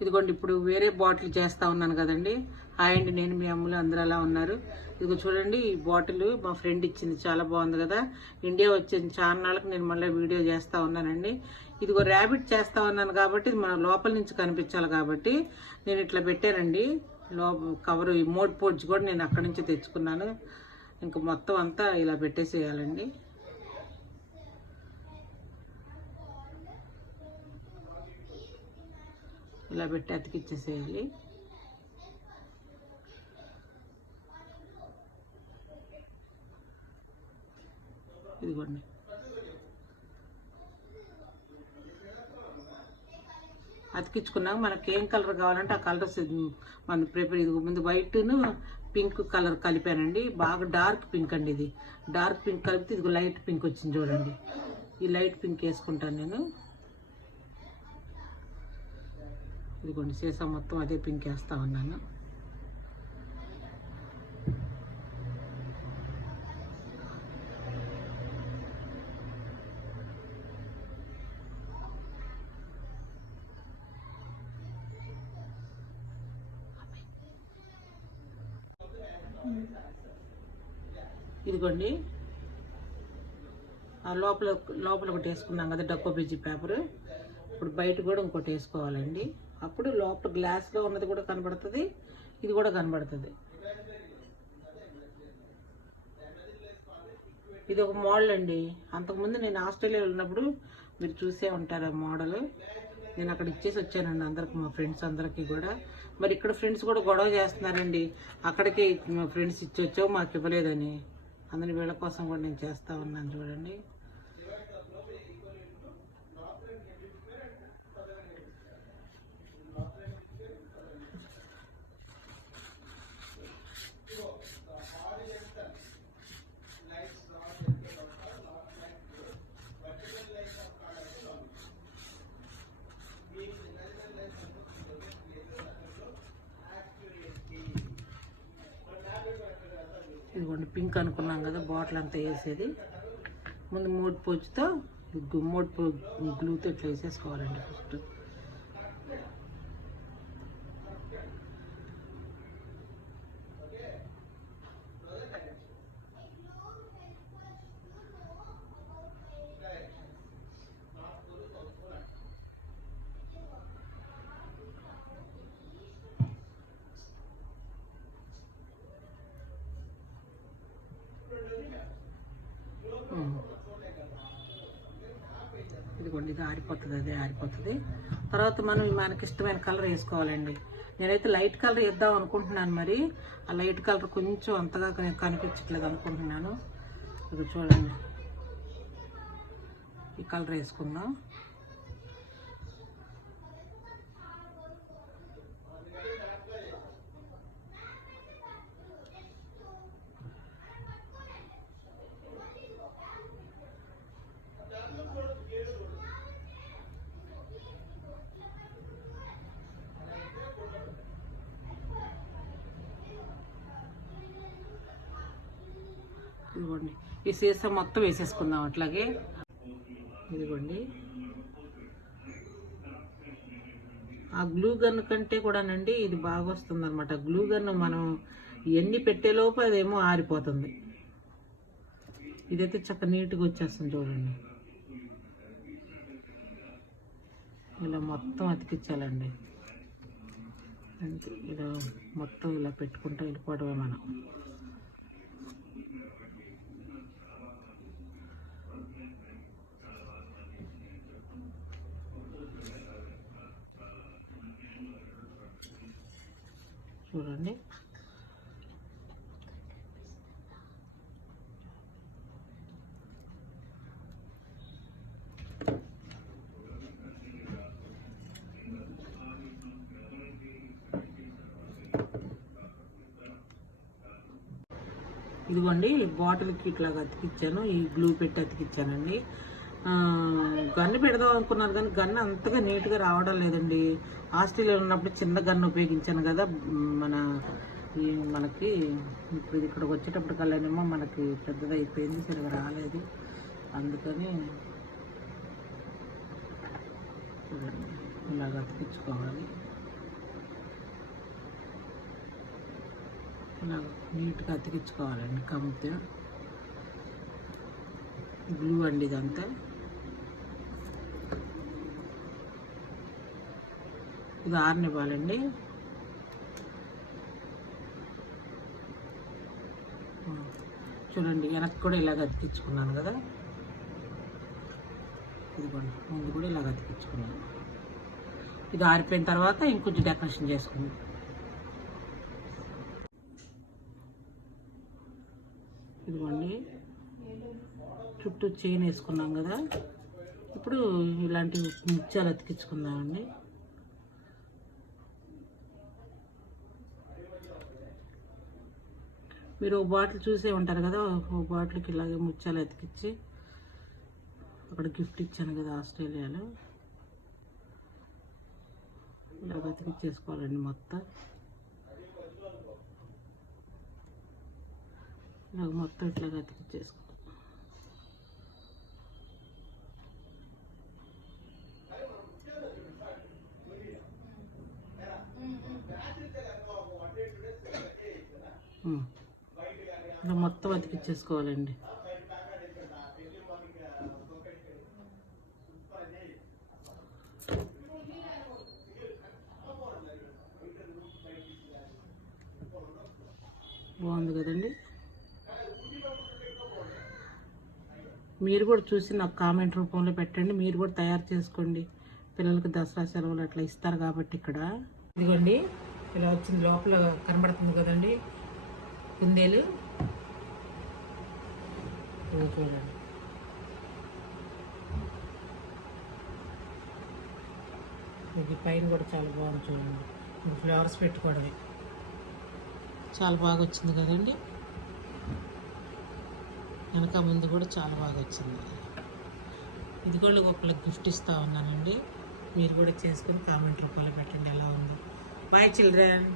ఇదిగోండి ఇప్పుడు వేరే బాటిల్ చేస్తూ ఉన్నాను కదండి. హాయ్ అండి, నేను మీ అమ్ములు, అందరూ అలా ఉన్నారు. ఇదిగో చూడండి, ఈ బాటిల్ మా ఫ్రెండ్ ఇచ్చింది, చాలా బాగుంది కదా. ఇండియా వచ్చింది చాలా నాళ్ళకి నేను మళ్ళీ వీడియో చేస్తూ ఉన్నానండి. ఇదిగో ర్యాబిట్ చేస్తూ ఉన్నాను కాబట్టి ఇది మన లోపల నుంచి కనిపించాలి కాబట్టి నేను ఇట్లా పెట్టానండి. కవర్ ఈ మోడ్ పోడ్స్ కూడా నేను అక్కడి నుంచి తెచ్చుకున్నాను. ఇంకా మొత్తం అంతా ఇలా పెట్టేసేయాలండి. ఇలా పెట్టి అతికిచ్చేసేయాలి. ఇదిగోండి, అతికించుకున్నాక మనకి ఏం కలర్ కావాలంటే ఆ కలర్స్ మనం ప్రిపేర్. ఇది ముందు వైట్ను పింక్ కలర్ కలిపానండి, బాగా డార్క్ పింక్ అండి. ఇది డార్క్ పింక్ కలిపితే ఇది లైట్ పింక్ వచ్చింది చూడండి. ఈ లైట్ పింక్ వేసుకుంటాను నేను. ఇదిగోండి, సీసా మొత్తం అదే పింక్ వేస్తా ఉన్నాను. ఇదిగోండి, ఆ లోపల ఒకటి వేసుకున్నాం కదా డక్కో బీజీ పేపర్. ఇప్పుడు బయట కూడా ఇంకోటి వేసుకోవాలండి. అప్పుడు లోపల గ్లాస్లో ఉన్నది కూడా కనబడుతుంది, ఇది కూడా కనబడుతుంది. ఇది ఒక మోడల్ అండి. అంతకుముందు నేను ఆస్ట్రేలియాలో ఉన్నప్పుడు మీరు చూసే ఉంటారు ఆ మోడల్. నేను అక్కడ ఇచ్చేసి వచ్చానండి అందరికి, మా ఫ్రెండ్స్ అందరికీ కూడా. మరి ఇక్కడ ఫ్రెండ్స్ కూడా గొడవ చేస్తున్నారండి, అక్కడికి మా ఫ్రెండ్స్ ఇచ్చి వచ్చావు మాకు ఇవ్వలేదని. అందుని వీళ్ళ కోసం కూడా నేను చేస్తూ ఉన్నాను చూడండి. ఇదిగోండి, పింక్ అనుకున్నాం కదా బాటిల్ అంతా వేసేది. ముందు మోడ్ పోచుతో గ్లూతో ఇట్లా వేసేసుకోవాలండి ఫస్ట్. ఇదిగోండి, ఇది ఆరిపోతుంది, అదే ఆరిపోతుంది. తర్వాత మనం మనకి ఇష్టమైన కలర్ వేసుకోవాలండి. నేనైతే లైట్ కలర్ వేద్దాం అనుకుంటున్నాను. మరి ఆ లైట్ కలర్ కొంచెం అంతగా కనిపించట్లేదు అనుకుంటున్నాను. ఇది చూడండి, ఈ కలర్ వేసుకుందాం. ఇదిగోండి, ఈ సీసా మొత్తం వేసేసుకుందాం అట్లాగే. ఇదిగోండి, ఆ గ్లూ గన్ కంటే కూడానండి ఇది బాగా వస్తుంది అనమాట. గ్లూ గన్ మనం ఎన్ని పెట్టేలోపు అదేమో ఆరిపోతుంది. ఇదైతే చక్క నీట్గా వచ్చేస్తుంది చూడండి. ఇలా మొత్తం అతికించాలండి. అంతే, ఇలా మొత్తం ఇలా పెట్టుకుంటూ వెళ్ళిపోవడమే మనం. చూడండి, ఇదిగోండి బాటిల్కి ఇట్లా అతికిచ్చాను, ఈ గ్లూ పెట్టి అతికిచ్చానండి. గన్ను పెడదాం అనుకున్నాను కానీ గన్ను అంతగా నీట్గా రావడం లేదండి. ఆస్ట్రేలియాలో ఉన్నప్పుడు చిన్న గన్ను ఉపయోగించాను కదా మనకి. ఇప్పుడు ఇక్కడికి వచ్చేటప్పుడు కల్లానేమో మనకి పెద్దది అయిపోయింది, సరిగా రాలేదు. అందుకని చూడండి, ఇలాగ అతికించుకోవాలి. ఇలాగ నీట్గా అతికించుకోవాలండి. కమ్మితే గ్లూ అండి ఇదంతా. ఇది ఆరనివ్వాలండి. చూడండి, వెనక్కి కూడా ఇలాగ అతికించుకున్నాను కదా. ఇదిగోండి, ముందు కూడా ఇలాగ అతికించుకున్నాను. ఇది ఆరిపోయిన తర్వాత ఇంకొంచెం డెకరేషన్ చేసుకుందాం. ఇదిగోండి, చుట్టూ చైన్ వేసుకున్నాం కదా. ఇప్పుడు ఇలాంటి ముత్యాలు అతికించుకుందామండి. మీరు ఒక బాటిల్ చూసే ఉంటారు కదా, ఒక బాటిల్కి ఇలాగే ముత్యాలు అతికించి అక్కడ గిఫ్ట్ ఇచ్చాను కదా ఆస్ట్రేలియాలో. ఇలాగ అతికించేసుకోవాలండి మొత్తం. ఇలాగ మొత్తం ఇట్లాగ అతికించేసుకోవాలి. ఇలా మొత్తం అతికించేసుకోవాలండి. బాగుంది కదండి. మీరు కూడా చూసి నాకు కామెంట్ రూపంలో పెట్టండి. మీరు కూడా తయారు చేసుకోండి. పిల్లలకి దసరా సెలవులు అట్లా ఇస్తారు కాబట్టి. ఇక్కడ ఇదిగోండి, ఇలా వచ్చింది. లోపల కనబడుతుంది కదండి కుందేలు. చూడండి, ఇది పైన కూడా చాలా బాగుంది. చూడండి, ఫ్లవర్స్ పెట్టుకోవడమే చాలా బాగా వచ్చింది కదండి. వెనక ముందు కూడా చాలా బాగా వచ్చింది. ఇది కూడా ఒకళ్ళకి గిఫ్ట్ ఇస్తూ ఉన్నానండి. మీరు కూడా చేసుకొని కామెంట్ రూపాయలు పెట్టండి ఎలా ఉంది. Boy children.